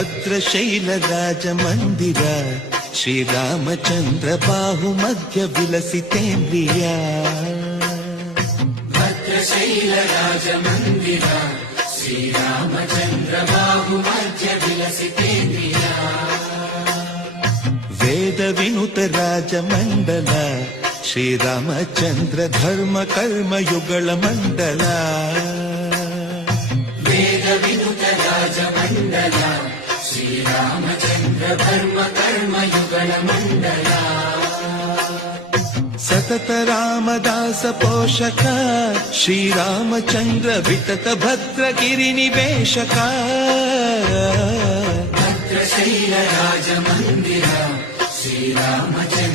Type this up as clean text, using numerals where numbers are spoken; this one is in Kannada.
ಭದ್ರಶೈಲ ರಾಜ ಮಂದಿರ ಶ್ರೀರಾಮಚಂದ್ರ ಬಾಹು ಮಧ್ಯ ವಿಲಸಿತೇಂದ್ರಿಯ ಭದ್ರಶೈಲ ರಾಜ ಮಂದಿರ ಶ್ರೀರಾಮಚಂದ್ರ ಬಾಹು ಮಧ್ಯ ವಿಲಸಿತೇಂದ್ರಿಯ ವೇದ ವಿನುತ ರಾಜ ಮಂಡಲ ಶ್ರೀರಾಮಚಂದ್ರ ಧರ್ಮ ಕರ್ಮ ಯುಗಳ ಮಂಡಲ ವೇದ ವಿನುತ ರಾಜ ಮಂಡಲ ಶ್ರೀರಾಮಚಂದ್ರ ಧರ್ಮ ಕರ್ಮ ಯುಗಳ ಮಂಡಲ ಸತತ ರಾಮದಾಸ ಪೋಷಕ ಶ್ರೀರಾಮಚಂದ್ರ ವಿತತ ಭದ್ರಗಿರಿ ನಿವೇಶಕ ಭದ್ರಶೈಲ ರಾಜ ಮಂದಿರ ಶ್ರೀರಾಮಚಂದ್ರ